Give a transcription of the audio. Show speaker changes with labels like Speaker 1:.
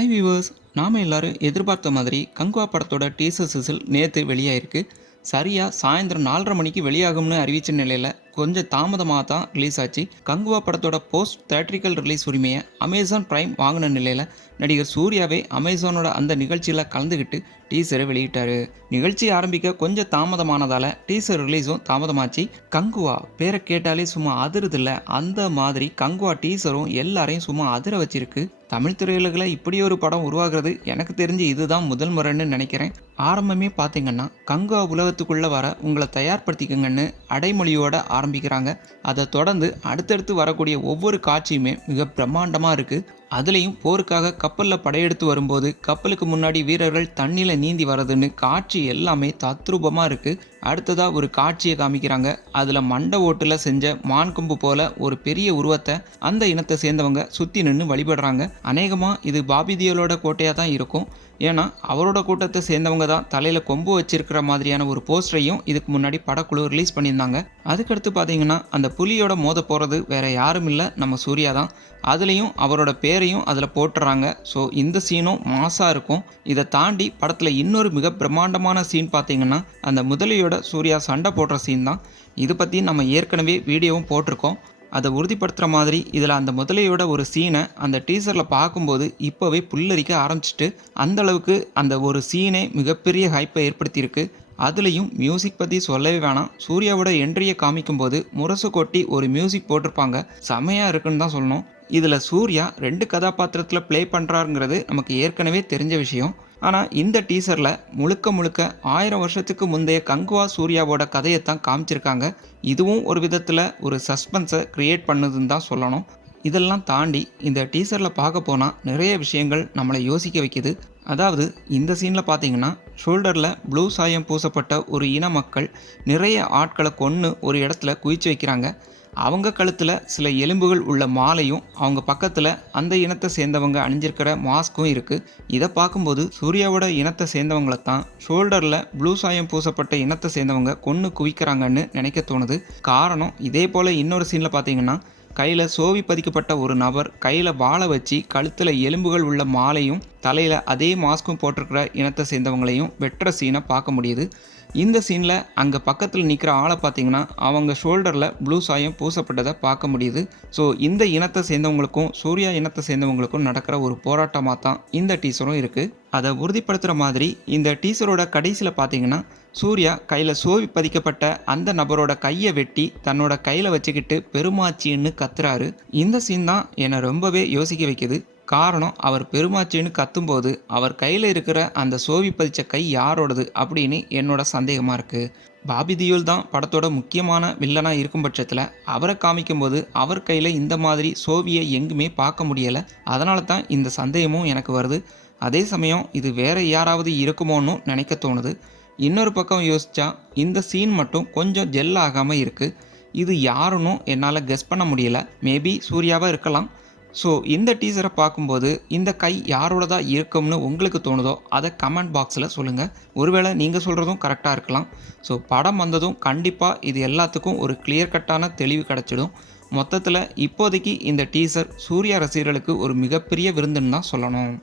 Speaker 1: Hi viewers நாம் எல்லாரும் எதிர்பார்த்த மாதிரி கங்குவா படத்தோட டீசர் சிசில் நேற்று வெளியாயிருக்கு. சரியாக சாயந்தரம் நாலரை மணிக்கு வெளியாகும்னு அறிவித்த நிலையில் கொஞ்சம் தாமதமாக தான் ரிலீஸ் ஆச்சு. கங்குவா படத்தோட போஸ்ட் தேட்ரிக்கல் ரிலீஸ் உரிமையை அமேசான் பிரைம் வாங்கின நிலையில் நடிகர் சூர்யாவே அமேசானோட அந்த நிகழ்ச்சியில் கலந்துக்கிட்டு டீசரை வெளியிட்டார். நிகழ்ச்சி ஆரம்பிக்க கொஞ்சம் தாமதமானதால் டீசர் ரிலீஸும் தாமதமாச்சு. கங்குவா பேரை கேட்டாலே சும்மா அதிருதில்ல. அந்த மாதிரி கங்குவா டீசரும் எல்லாரையும் சும்மா அதிர வச்சிருக்கு. தமிழ் திரையுலகில் இப்படி ஒரு படம் உருவாகிறது எனக்கு தெரிஞ்சு இதுதான் முதல் முறைன்னு நினைக்கிறேன். ஆரம்பமே பார்த்தீங்கன்னா கங்குவா உலகத்துக்குள்ளே வர உங்களை தயார்படுத்திக்கங்கன்னு அடைமொழியோட ஆரம்பிக்கிறாங்க. அதை தொடர்ந்து அடுத்தடுத்து வரக்கூடிய ஒவ்வொரு காட்சியுமே மிக பிரம்மாண்டமாக இருக்குது அதுலேயும் போருக்காக கப்பலில் படையெடுத்து வரும்போது கப்பலுக்கு முன்னாடி வீரர்கள் தண்ணியில் நீந்தி வர்றதுன்னு காட்சி எல்லாமே தத்ரூபமாக இருக்குது அடுத்ததாக ஒரு காட்சியை காமிக்கிறாங்க. அதில் மண்டை ஓட்டில் செஞ்ச மான்கொம்பு போல ஒரு பெரிய உருவத்தை அந்த இனத்தை சேர்ந்தவங்க சுற்றி நின்று வழிபடுறாங்க. அநேகமாக இது பாபிதியலோட கோட்டையாக தான் இருக்கும். ஏன்னா அவரோட கூட்டத்தை சேர்ந்தவங்க தான் தலையில் கொம்பு வச்சிருக்கிற மாதிரியான ஒரு போஸ்டரையும் இதுக்கு முன்னாடி படக்குழு ரிலீஸ் பண்ணியிருந்தாங்க. அதுக்கடுத்து பார்த்தீங்கன்னா அந்த புலியோட மோத போகிறது வேற யாரும் இல்லை. நம்ம சூர்யா தான். அதுலேயும் அவரோட பேரையும் அதில் போட்டுறாங்க. ஸோ இந்த சீனும் மாசாக இருக்கும். இதை தாண்டி படத்தில் இன்னொரு மிக பிரம்மாண்டமான சீன் பார்த்தீங்கன்னா அந்த முதலியோட சூர்யா சண்டை போடுற சீன் தான். இது பற்றி நம்ம ஏற்கனவே வீடியோவும் போட்டிருக்கோம். அதை உறுதிப்படுத்துகிற மாதிரி இதில் அந்த முதலையோட ஒரு சீனை அந்த டீசரில் பார்க்கும்போது இப்போவே புல்லரிக்க ஆரம்பிச்சிட்டு அந்த அளவுக்கு அந்த ஒரு சீனே மிகப்பெரிய ஹைப்பை ஏற்படுத்தியிருக்கு. அதுலேயும் மியூசிக் பற்றி சொல்லவே வேணாம். சூர்யாவோட என்ட்ரியை காமிக்கும் போது முரசு கொட்டி ஒரு மியூசிக் போட்டிருப்பாங்க. செமையாக இருக்குன்னு தான் சொல்லணும். இதில் சூர்யா ரெண்டு கதாபாத்திரத்தில் ப்ளே பண்ணுறாருங்கிறது நமக்கு ஏற்கனவே தெரிஞ்ச விஷயம். ஆனால் இந்த டீசரில் முழுக்க முழுக்க ஆயிரம் வருஷத்துக்கு முந்தைய கங்குவா சூர்யாவோட கதையை தான் காமிச்சிருக்காங்க. இதுவும் ஒரு விதத்தில் ஒரு சஸ்பென்ஸை க்ரியேட் பண்ணுதுன்னு தான் சொல்லணும். இதெல்லாம் தாண்டி இந்த டீசரில் பார்க்க போனால் நிறைய விஷயங்கள் நம்மளை யோசிக்க வைக்குது. அதாவது இந்த சீனில் பார்த்தீங்கன்னா ஷோல்டரில் ப்ளூ சாயம் பூசப்பட்ட ஒரு இன மக்கள் நிறைய ஆட்களை கொன்று ஒரு இடத்துல குவிச்சு வைக்கிறாங்க. அவங்க கழுத்தில் சில எலும்புகள் உள்ள மாலையும் அவங்க பக்கத்தில் அந்த இனத்தை சேர்ந்தவங்க அணிஞ்சிருக்கிற மாஸ்க்கும் இருக்குது இதை பார்க்கும்போது சூர்யாவோட இனத்தை சேர்ந்தவங்களை தான் ஷோல்டரில் ப்ளூ சாயம் பூசப்பட்ட இனத்தை சேர்ந்தவங்க கொன்று குவிக்கிறாங்கன்னு நினைக்க தோணுது. காரணம் இதே போல் இன்னொரு சீனில் பார்த்தீங்கன்னா கையில் சோவி பதிக்கப்பட்ட ஒரு நபர் கையில் வாழை வச்சு கழுத்தில் எலும்புகள் உள்ள மாலையும் தலையில் அதே மாஸ்க்கும் போட்டிருக்கிற இனத்தை சேர்ந்தவங்களையும் வெட்டுற சீனை பார்க்க முடியுது. இந்த சீனில் அங்கே பக்கத்தில் நிற்கிற ஆளை பார்த்தீங்கன்னா அவங்க ஷோல்டரில் ப்ளூ சாயம் பூசப்பட்டதை பார்க்க முடியுது. ஸோ இந்த இனத்தை சேர்ந்தவங்களுக்கும் சூர்யா இனத்தை சேர்ந்தவங்களுக்கும் நடக்கிற ஒரு போராட்டமாக தான் இந்த டீசரும் இருக்குது அதை உறுதிப்படுத்துகிற மாதிரி இந்த டீசரோட கடைசியில் பார்த்தீங்கன்னா சூர்யா கையில் சோவி பதிக்கப்பட்ட அந்த நபரோட கையை வெட்டி தன்னோட கையில் வச்சுக்கிட்டு பெருமாச்சின்னு கத்துறாரு. இந்த சீன் தான் என்னை ரொம்பவே யோசிக்க வைக்குது. காரணம் அவர் பெருமாச்சின்னு கத்தும்போது அவர் கையில் இருக்கிற அந்த சோவி பதிச்ச கை யாரோடது அப்படின்னு என்னோட சந்தேகமாக இருக்குது பாபி தியோல் தான் படத்தோட முக்கியமான வில்லனாக இருக்கும் பட்சத்தில் அவரை காமிக்கும்போது அவர் கையில் இந்த மாதிரி சோவியை எங்குமே பார்க்க முடியலை. அதனால தான் இந்த சந்தேகமும் எனக்கு வருது. அதே சமயம் இது வேற யாராவது இருக்குமோன்னு நினைக்க தோணுது. இன்னொரு பக்கம் யோசித்தா இந்த சீன் மட்டும் கொஞ்சம் ஜெல் ஆகாமல் இருக்குது இது யாருன்னு என்னால் கெஸ் பண்ண முடியல. மேபி சூர்யாவாக இருக்கலாம். ஸோ இந்த டீசரை பார்க்கும்போது இந்த கை யாரோடதாக இருக்கும்னு உங்களுக்கு தோணுதோ அதை கமெண்ட் பாக்ஸில் சொல்லுங்கள் ஒருவேளை நீங்கள் சொல்கிறதும் கரெக்டாக இருக்கலாம். ஸோ படம் வந்ததும் கண்டிப்பாக இது எல்லாத்துக்கும் ஒரு கிளியர் கட்டான தெளிவு கிடச்சிடும். மொத்தத்தில் இப்போதைக்கு இந்த டீசர் சூர்யா ரசிகர்களுக்கு ஒரு மிகப்பெரிய விருந்துன்னு தான் சொல்லணும்.